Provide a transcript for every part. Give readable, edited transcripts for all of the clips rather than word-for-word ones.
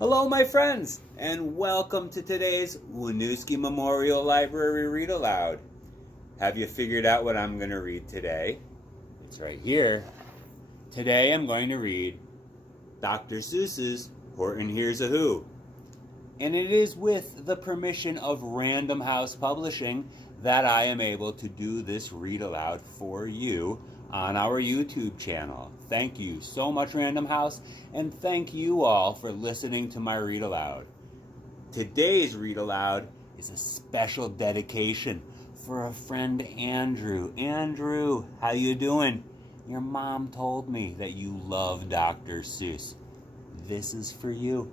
Hello, my friends, and welcome to today's Winooski Memorial Library Read Aloud. Have you figured out what I'm going to read today? It's right here. Today I'm going to read Dr. Seuss's Horton Hears a Who. And it is with the permission of Random House Publishing that I am able to do this read aloud for you on our YouTube channel. Thank you so much, Random House, and thank you all for listening to my read aloud. Today's read aloud is a special dedication for a friend, Andrew. Andrew, how you doing? Your mom told me that you love Dr. Seuss. This is for you.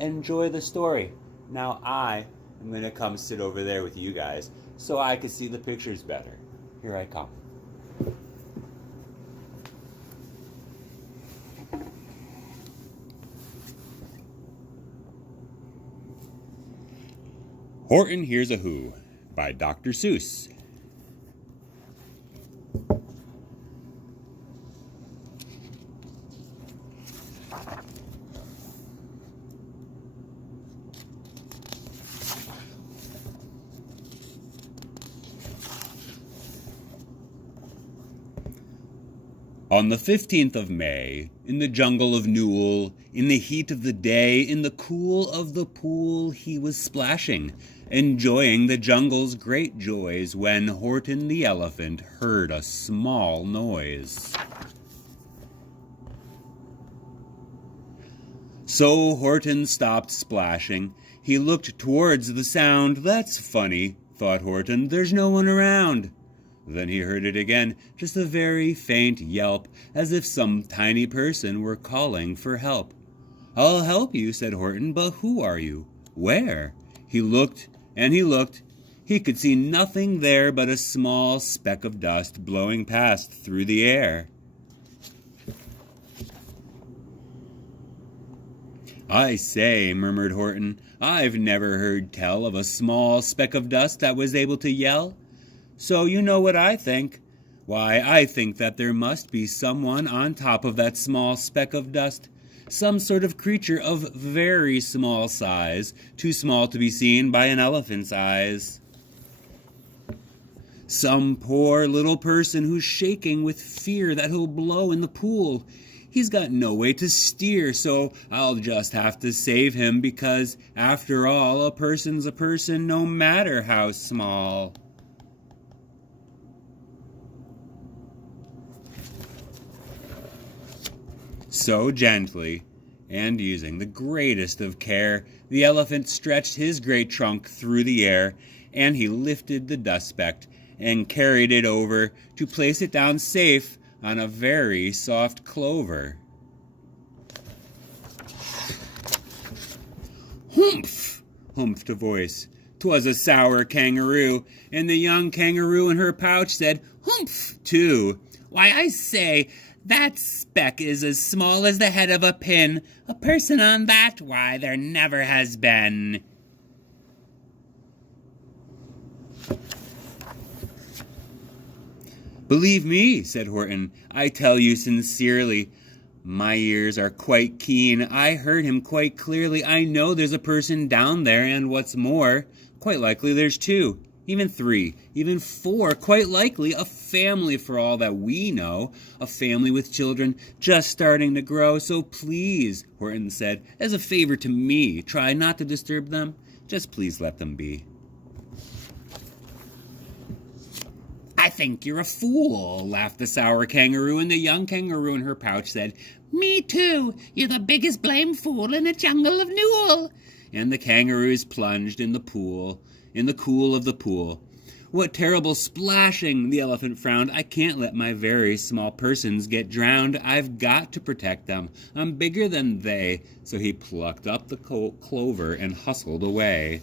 Enjoy the story. Now I am going to come sit over there with you guys so I can see the pictures better. Here I come. Horton Hears a Who by Dr. Seuss. On the 15th of May, in the Jungle of Nool, in the heat of the day, in the cool of the pool, he was splashing, enjoying the jungle's great joys, when Horton the elephant heard a small noise. So Horton stopped splashing. He looked towards the sound. That's funny, thought Horton. There's no one around. Then he heard it again, just a very faint yelp, as if some tiny person were calling for help. I'll help you, said Horton, but who are you? Where? He looked, and he looked. He could see nothing there but a small speck of dust blowing past through the air. I say, murmured Horton, I've never heard tell of a small speck of dust that was able to yell. So you know what I think. Why, I think that there must be someone on top of that small speck of dust, some sort of creature of very small size, too small to be seen by an elephant's eyes. Some poor little person who's shaking with fear that he'll blow in the pool. He's got no way to steer, so I'll just have to save him because, after all, a person's a person no matter how small. So gently, and using the greatest of care, the elephant stretched his great trunk through the air, and he lifted the dust speck and carried it over to place it down safe on a very soft clover. Humph! Humphed a voice. 'Twas a sour kangaroo, and the young kangaroo in her pouch said, Humph, too. Why, I say, that speck is as small as the head of a pin. A person on that? Why, there never has been. Believe me, said Horton, I tell you sincerely. My ears are quite keen. I heard him quite clearly. I know there's a person down there, and what's more, quite likely there's two. Even three, even four, quite likely a family for all that we know, a family with children just starting to grow. So please, Horton said, as a favor to me, try not to disturb them. Just please let them be. I think you're a fool, laughed the sour kangaroo, and the young kangaroo in her pouch said, Me too, you're the biggest blame fool in the Jungle of Nool. And the kangaroos plunged in the pool. In the cool of the pool. What terrible splashing, the elephant frowned. I can't let my very small persons get drowned. I've got to protect them. I'm bigger than they. So he plucked up the clover and hustled away.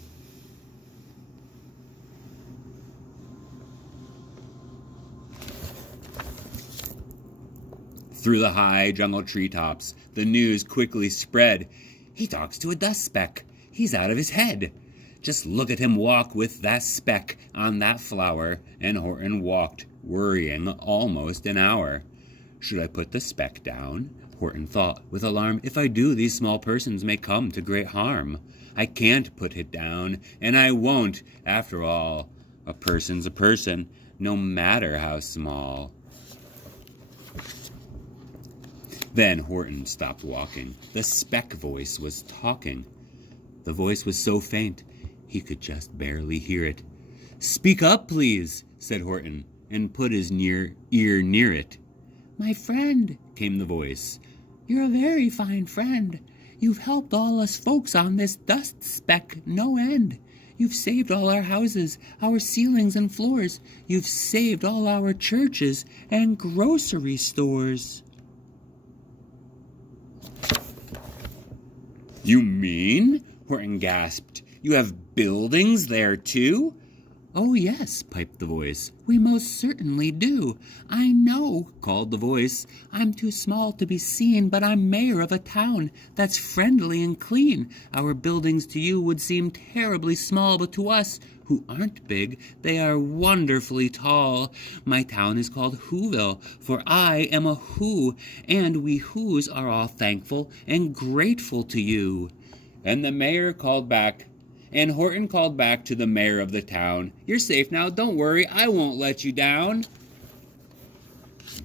Through the high jungle treetops, the news quickly spread. He talks to a dust speck. He's out of his head. Just look at him walk with that speck on that flower. And Horton walked, worrying, almost an hour. Should I put the speck down? Horton thought with alarm. If I do, these small persons may come to great harm. I can't put it down, and I won't. After all, a person's a person, no matter how small. Then Horton stopped walking. The speck voice was talking. The voice was so faint, he could just barely hear it. "Speak up, please," said Horton, and put his ear near it. "My friend," came the voice, "you're a very fine friend. You've helped all us folks on this dust speck no end. You've saved all our houses, our ceilings and floors. You've saved all our churches and grocery stores." "You mean?" Horton gasped. "You have buildings there, too?" "Oh, yes," piped the voice. "We most certainly do." "I know," called the voice. "I'm too small to be seen, but I'm mayor of a town that's friendly and clean. Our buildings to you would seem terribly small, but to us, who aren't big, they are wonderfully tall. My town is called Whoville, for I am a Who, and we Whos are all thankful and grateful to you." And the mayor called back, and Horton called back to the mayor of the town, "You're safe now, don't worry, I won't let you down."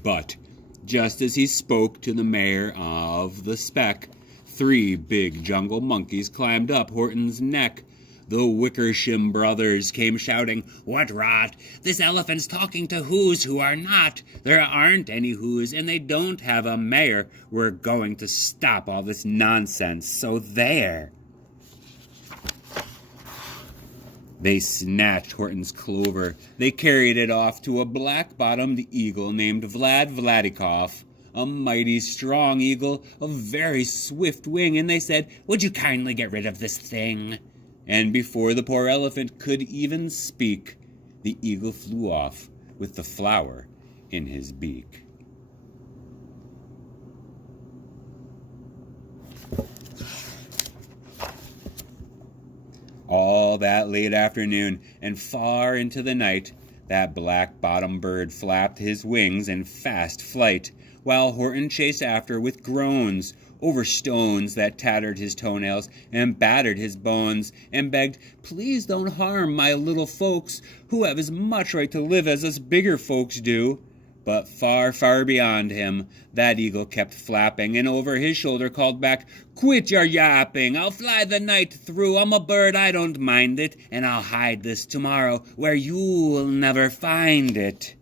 But just as he spoke to the mayor of the speck, 3 big jungle monkeys climbed up Horton's neck. The Wickersham brothers came shouting, "What rot! This elephant's talking to Whos who are not. There aren't any Whos, and they don't have a mayor. We're going to stop all this nonsense, so there." They snatched Horton's clover. They carried it off to a black-bottomed eagle named Vladikov, a mighty strong eagle, of very swift wing, and they said, "Would you kindly get rid of this thing?" And before the poor elephant could even speak, the eagle flew off with the flower in his beak. All that late afternoon and far into the night, that black-bottomed bird flapped his wings in fast flight, while Horton chased after with groans over stones that tattered his toenails and battered his bones, and begged, "Please don't harm my little folks, who have as much right to live as us bigger folks do." But far, far beyond him, that eagle kept flapping, and over his shoulder called back, "Quit your yapping, I'll fly the night through. I'm a bird, I don't mind it, and I'll hide this tomorrow where you'll never find it."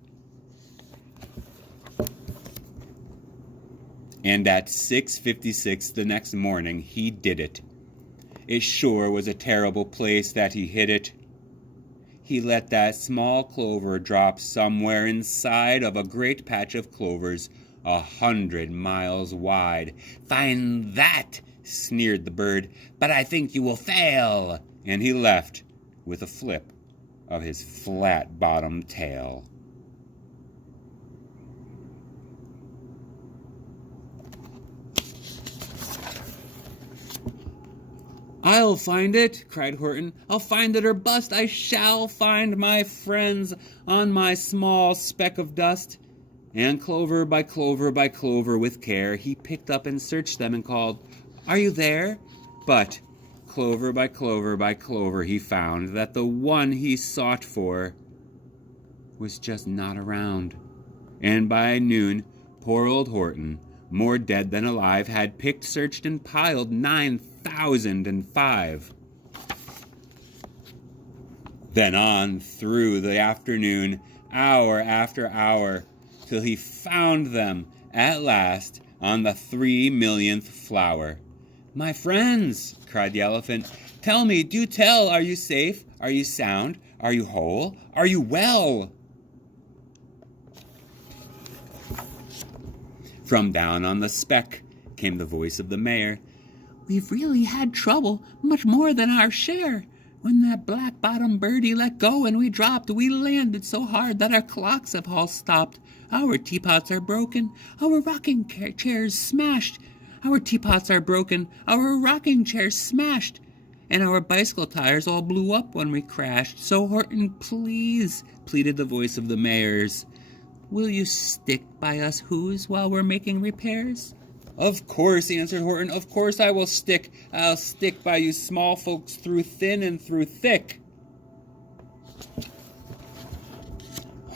And at 6:56 the next morning, he did it. It sure was a terrible place that he hid it. He let that small clover drop somewhere inside of a great patch of clovers 100 miles wide. "Find that," sneered the bird, "but I think you will fail." And he left with a flip of his flat-bottomed tail. "I'll find it," cried Horton. "I'll find it or bust. I shall find my friends on my small speck of dust." And clover by clover by clover, with care, he picked up and searched them and called, "Are you there?" But clover by clover by clover, he found that the one he sought for was just not around. And by noon, poor old Horton, more dead than alive, had picked, searched, and piled 9,005. Then on through the afternoon, hour after hour, till he found them at last on the 3,000,000th flower. "My friends," cried the elephant, "tell me, do tell, are you safe? Are you sound? Are you whole? Are you well?" From down on the speck came the voice of the mayor. "We've really had trouble, much more than our share. When that black-bottomed birdie let go and we dropped, we landed so hard that our clocks have all stopped. Our teapots are broken, our rocking chairs smashed. Our teapots are broken, our rocking chairs smashed. And our bicycle tires all blew up when we crashed. So Horton, please," pleaded the voice of the mayor's. Will you stick by us Whos while we're making repairs? Of course, answered Horton. Of course I will stick. I'll stick by you small folks through thin and through thick.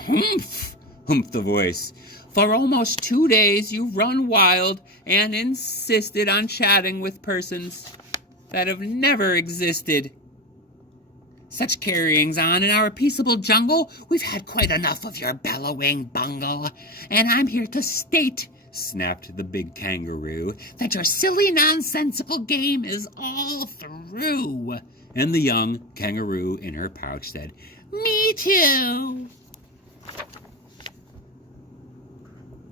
Humph, humphed the voice. For almost 2 days you run wild and insisted on chatting with persons that have never existed. Such carryings on in our peaceable jungle, we've had quite enough of your bellowing bungle. And I'm here to state, snapped the big kangaroo, that your silly nonsensical game is all through. And the young kangaroo in her pouch said, Me too.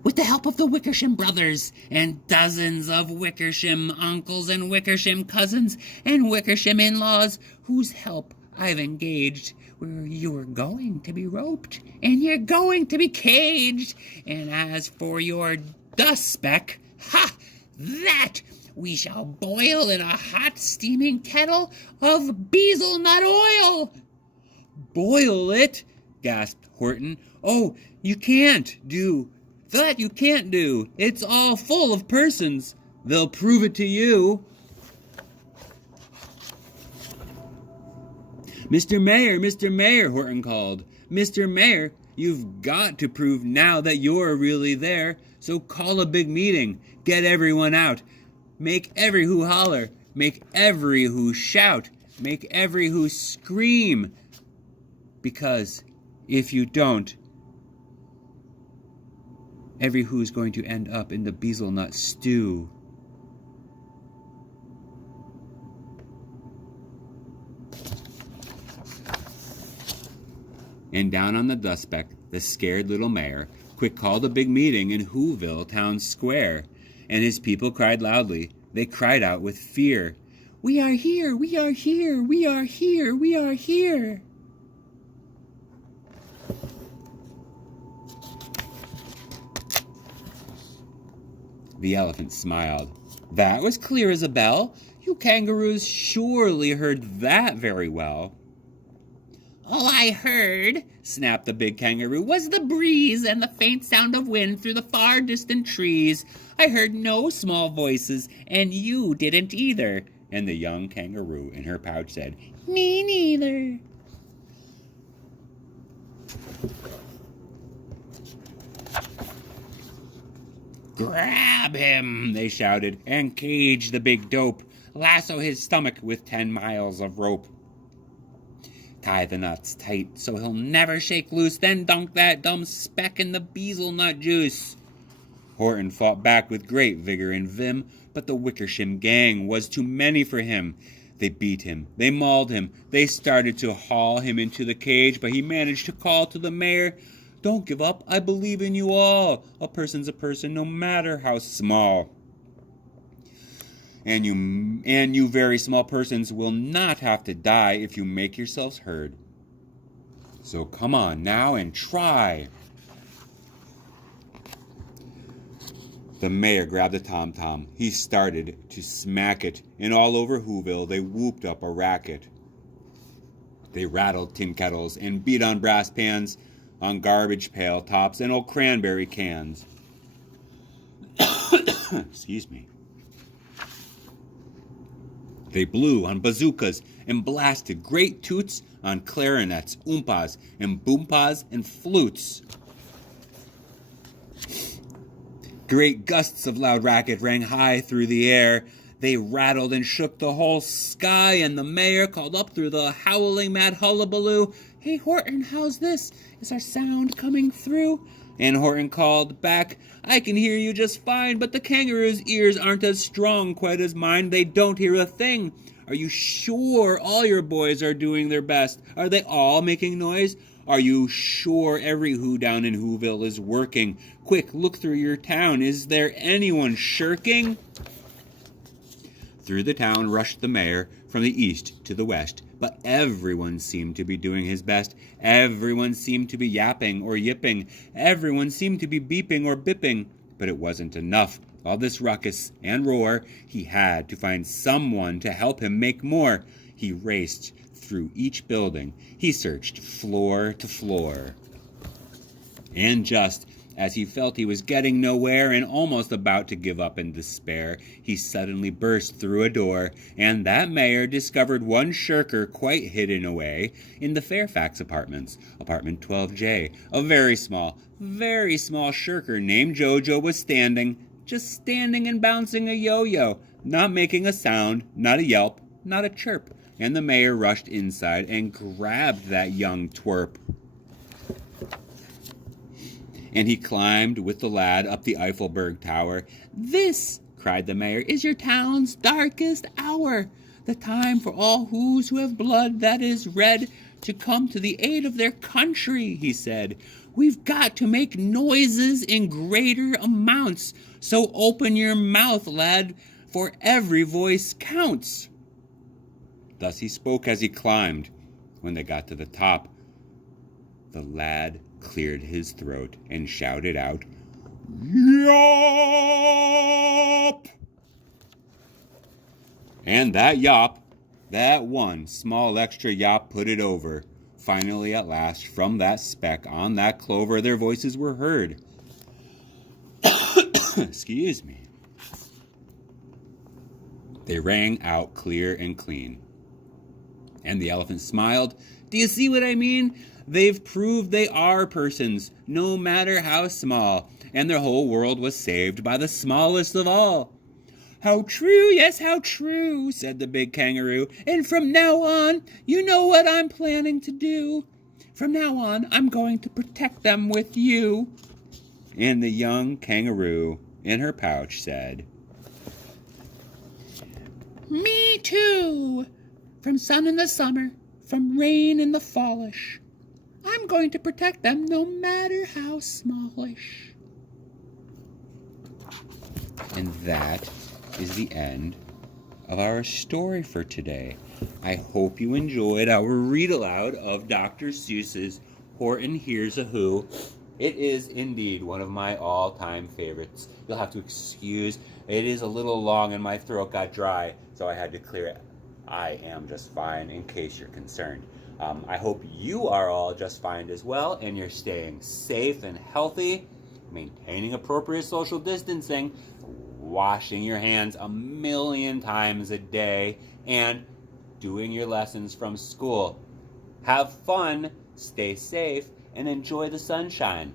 With the help of the Wickersham brothers and dozens of Wickersham uncles and Wickersham cousins and Wickersham in-laws, whose help I've engaged, where you're going to be roped and you're going to be caged. And as for your dust speck, ha, that we shall boil in a hot steaming kettle of bezelnut oil. Boil it, gasped Horton. Oh, you can't do that. You can't do. It's all full of persons. They'll prove it to you. Mr. Mayor, Horton called. Mr. Mayor, you've got to prove now that you're really there. So call a big meeting. Get everyone out. Make every who holler. Make every who shout. Make every who scream. Because if you don't, every who's going to end up in the bezelnut stew. And down on the dust speck, the scared little mayor quick called a big meeting in Whoville town square, and his people cried loudly. They cried out with fear, We are here, we are here, we are here, we are here. The elephant smiled. That was clear as a bell. You kangaroos surely heard that very well. All I heard, snapped the big kangaroo, was the breeze and the faint sound of wind through the far distant trees. I heard no small voices, and you didn't either. And the young kangaroo in her pouch said, Me neither. Grab him, they shouted, and cage the big dope. Lasso his stomach with 10 miles of rope. Tie the nuts tight so he'll never shake loose, then dunk that dumb speck in the bezelnut juice. Horton fought back with great vigor and vim, but the Wickersham gang was too many for him. They beat him, they mauled him, they started to haul him into the cage, but he managed to call to the mayor, Don't give up, I believe in you all. A person's a person, no matter how small. And you very small persons will not have to die if you make yourselves heard. So come on now and try. The mayor grabbed a tom-tom. He started to smack it, and all over Whoville they whooped up a racket. They rattled tin kettles and beat on brass pans, on garbage pail tops and old cranberry cans. Excuse me. They blew on bazookas and blasted great toots on clarinets, oompas, and boompas and flutes. Great gusts of loud racket rang high through the air. They rattled and shook the whole sky, and the mayor called up through the howling mad hullabaloo, Hey Horton, how's this? Is our sound coming through? And Horton called back, I can hear you just fine, but the kangaroo's ears aren't as strong quite as mine. They don't hear a thing. Are you sure all your boys are doing their best? Are they all making noise? Are you sure every who down in Whoville is working? Quick, look through your town. Is there anyone shirking? Through the town rushed the mayor from the east to the west, but everyone seemed to be doing his best. Everyone seemed to be yapping or yipping. Everyone seemed to be beeping or bipping. But it wasn't enough. All this ruckus and roar, he had to find someone to help him make more. He raced through each building. He searched floor to floor. And just as he felt he was getting nowhere and almost about to give up in despair, he suddenly burst through a door, and that mayor discovered one shirker quite hidden away in the Fairfax apartments, apartment 12J. A very small shirker named JoJo was just standing and bouncing a yo-yo, not making a sound, not a yelp, not a chirp. And the mayor rushed inside and grabbed that young twerp. And he climbed with the lad up the Eiffelberg Tower. "This," cried the mayor, "is your town's darkest hour. The time for all who have blood that is red to come to the aid of their country," he said. "We've got to make noises in greater amounts. So open your mouth, lad, for every voice counts." Thus he spoke as he climbed. When they got to the top, the lad cleared his throat and shouted out, "Yop!" And that yop, that one small extra yop, put it over. Finally, at last, from that speck on that clover, their voices were heard. Excuse me. They rang out clear and clean. And the elephant smiled. "Do you see what I mean? They've proved they are persons, no matter how small, and their whole world was saved by the smallest of all." "How true, yes, how true," said the big kangaroo. "And from now on, you know what I'm planning to do. From now on, I'm going to protect them with you." And the young kangaroo in her pouch said, "Me too. From sun in the summer, from rain in the fallish, I'm going to protect them no matter how smallish." And that is the end of our story for today. I hope you enjoyed our read aloud of Dr. Seuss's Horton Hears a Who. It is indeed one of my all-time favorites. You'll have to excuse, it is a little long and my throat got dry, so I had to clear it. I am just fine, in case you're concerned. I hope you are all just fine as well, and you're staying safe and healthy, maintaining appropriate social distancing, washing your hands 1,000,000 times a day, and doing your lessons from school. Have fun, stay safe, and enjoy the sunshine.